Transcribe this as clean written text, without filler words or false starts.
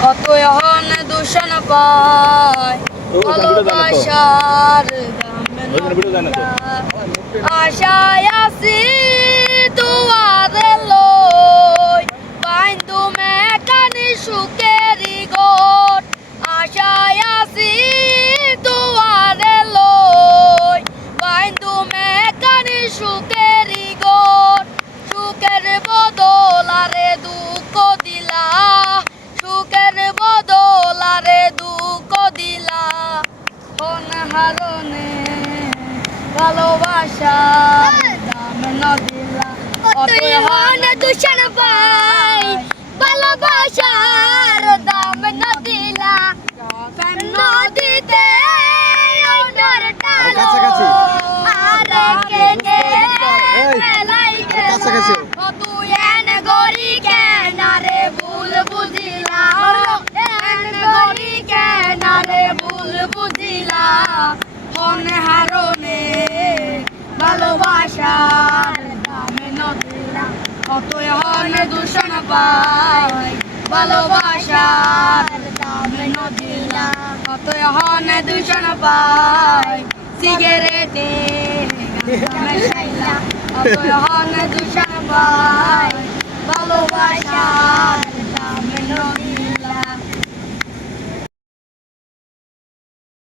কতই হন দূষণ পায় ভালোবাসার আশায় আছি দুয়ারে লই বাইন্দু মেকানি সুখেরি গোট আশায় আছি দুয়ারে লই বাইন্দু মেকানি সুখেরি গোট সুখের বদলারে দুঃখ দিলা সুখের বদলারে দুঃখ দিলা অনাহারণে ভালোবাসা দাম না দিলা কতই হন দূষণ পাই ভালোবাসার দাম না দিলা প্রেম নদীতে ওনার টালো আর কেনে মেলাই গেলা তুই এন গরি কেনারে ভুল বুঝিলা এন গরি কেনারে ভুল বুঝিলা অনাহারণে ভালোবাসার দামে নদিলা কতই হন দূষণ পাই ভালোবাসার দামে নদিলা কতই হন দূষণ পাই সিগারেটে মেশাইলা কতই হন দূষণ পাই ভালোবাসার দামে নদিলা